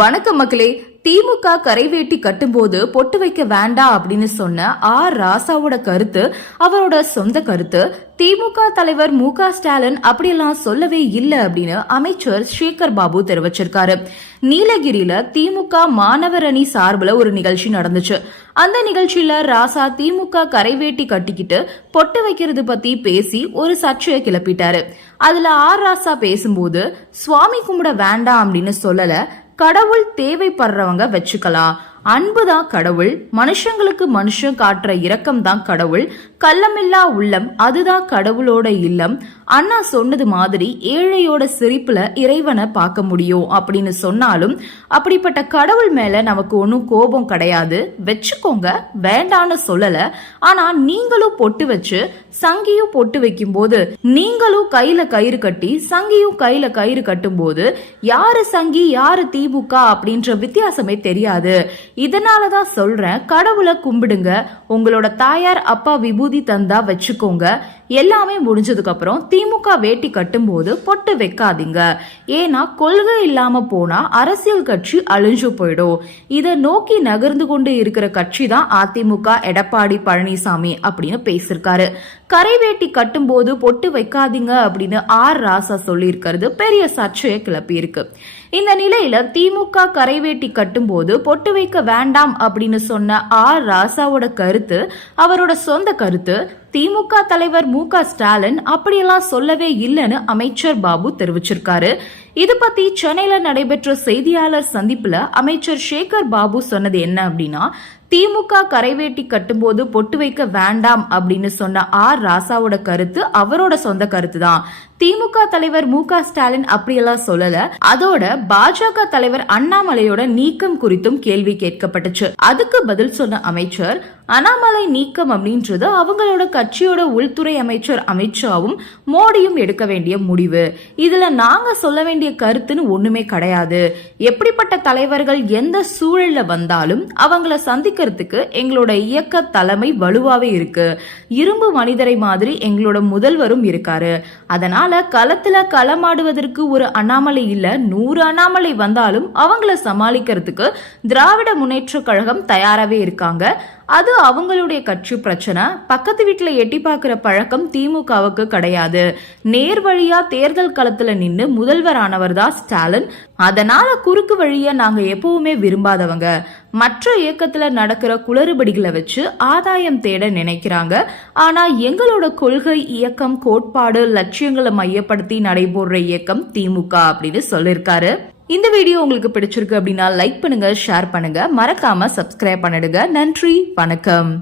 வணக்கம் மக்களே. திமுக கரைவேட்டி கட்டும்போது பொட்டு வைக்க வேண்டாம் அப்படின்னு சொன்ன ஆர் ராசாவோட கருத்து அவரோட சொந்த கருத்து. திமுக தலைவர் மு.க. ஸ்டாலின் அப்படியெல்லாம் சொல்லவே இல்லை அப்படின்னு அமைச்சர் சேகர் பாபு தெரிவிச்சிருக்காரு. நீலகிரியில திமுக மாணவர் அணி சார்பில் ஒரு நிகழ்ச்சி நடந்துச்சு. அந்த நிகழ்ச்சியில ராசா திமுக கரைவேட்டி கட்டிக்கிட்டு பொட்டு வைக்கிறது பத்தி பேசி ஒரு சர்ச்சையை கிளப்பிட்டாரு. அதுல ஆர் ராசா பேசும்போது சுவாமி கும்பிட வேண்டாம் அப்படின்னு சொல்லல, கடவுள் தேவைப்படுறவங்க வச்சுக்கலாம், அன்புதான் கடவுள், மனுஷங்களுக்கு மனுஷன் காட்டுற இரக்கம் தான் கடவுள், கள்ளமில்லா உள்ளம் அதுதான் கடவுளோட இல்லம், அண்ணா சொன்னது மாதிரி ஏழையோட சிரிப்புல இறைவனை பார்க்க முடியும் அப்படின்னு சொன்னாலும் அப்படிப்பட்ட கடவுள் மேல நமக்கு ஒன்னும் கோபம் கிடையாது, வச்சுக்கோங்க, வேண்டான்னு சொல்லல. ஆனா நீங்களும் பொட்டு வச்சு சங்கியும் பொட்டு வைக்கும் போது, நீங்களும் கையில கயிறு கட்டி சங்கியும் கையில கயிறு கட்டும் போது யாரு சங்கி யாரு திமுக அப்படின்ற வித்தியாசமே தெரியாது. இதனாலதான் சொல்றேன், கடவுளை கும்பிடுங்க, உங்களோட தாயார் அப்பா விபூதி தந்தா வச்சுக்கோங்க, எல்லாமே முடிஞ்சதுக்கு அப்புறம் திமுக வேட்டி கட்டும் போது பொட்டு வைக்காதீங்க. ஏன்னா கொள்கை இல்லாம போனா அரசியல் கட்சி அழிஞ்சு போயிடும். இதை நோக்கி நகர்ந்து கொண்டு இருக்கிற கட்சி தான் அதிமுக, எடப்பாடி பழனிசாமி அப்படின்னு பேசிருக்காரு. கரைவேட்டி கட்டும் போது பொட்டு வைக்காதீங்க அப்படின்னு ஆர் ராசா சொல்லி இருக்கிறது பெரிய சர்ச்சையை கிளப்பி இருக்கு. இந்த நிலையில திமுக கரைவேட்டி கட்டும் போது பொட்டு வைக்க வேண்டாம் அப்படின்னு சொன்ன ஆர் ராசாவோட கருத்து அவரோட சொந்த கருத்து. திமுக தலைவர் மு.க. ஸ்டாலின் அப்படியெல்லாம் சொல்லவே இல்லைன்னு அமைச்சர் பாபு தெரிவிச்சிருக்காரு. இது பத்தி சென்னையில நடைபெற்ற செய்தியாளர் சந்திப்புல அமைச்சர் சேகர் பாபு சொன்னது என்ன அப்படின்னா, திமுக கரைவேட்டி கட்டும்போது பொட்டு வைக்க வேண்டாம் அப்படின்னு சொன்ன ஆர் ராசாவோட கருத்து அவரோட சொந்த கருத்து தான். திமுக தலைவர் மு.க. ஸ்டாலின் அப்படியெல்லாம் சொல்லல. அதோட பாஜக தலைவர் அண்ணாமலையோட நீக்கம் குறித்தும் கேள்வி கேட்கப்பட்டுச்சு. அதுக்கு பதில் சொன்ன அமைச்சர், அண்ணாமலை நீக்கம் அப்படின்றது அவங்களோட கட்சியோட உள்துறை அமைச்சர் அமித்ஷாவும் மோடியும் எடுக்க வேண்டிய முடிவு. இதுல நாங்க சொல்ல வேண்டிய கருத்துன்னு ஒண்ணுமே கிடையாது. எப்படிப்பட்ட தலைவர்கள் எந்த சூழல்ல வந்தாலும் அவங்கள சந்திக்கிறதுக்கு எங்களோட இயக்க தலைமை வலுவாவே இருக்கு. இரும்பு மனிதரை மாதிரி எங்களோட முதல்வரும் இருக்காரு. அதனால களத்துல களமாடுவதற்கு ஒரு அண்ணாமலை இல்ல, 100 அண்ணாமலை வந்தாலும் அவங்கள சமாளிக்கிறதுக்கு திராவிட முன்னேற்ற கழகம் தயாராவே இருக்காங்க. அது அவங்களுடைய கட்சி பிரச்சனை. பக்கத்து வீட்டுல எட்டி பார்க்கிற பழக்கம் திமுகவுக்கு கிடையாது. நேர் வழியா தேர்தல் களத்துல நின்று முதல்வரானவர் தான் ஸ்டாலின். அதனால குறுக்கு வழிய நாங்க எப்பவுமே விரும்பாதவங்க. மற்ற இயக்கத்துல நடக்கிற குளறுபடிகளை வச்சு ஆதாயம் தேட நினைக்கிறாங்க. ஆனா எங்களோட கொள்கை, இயக்கம், கோட்பாடு, லட்சியங்களை மையப்படுத்தி நடைபெற இயக்கம் திமுக அப்படின்னு சொல்லிருக்காரு. இந்த வீடியோ உங்களுக்கு பிடிச்சிருக்கு அப்படின்னா லைக் பண்ணுங்க, ஷேர் பண்ணுங்க, மறக்காம சப்ஸ்கிரைப் பண்ணிடுங்க. நன்றி, வணக்கம்.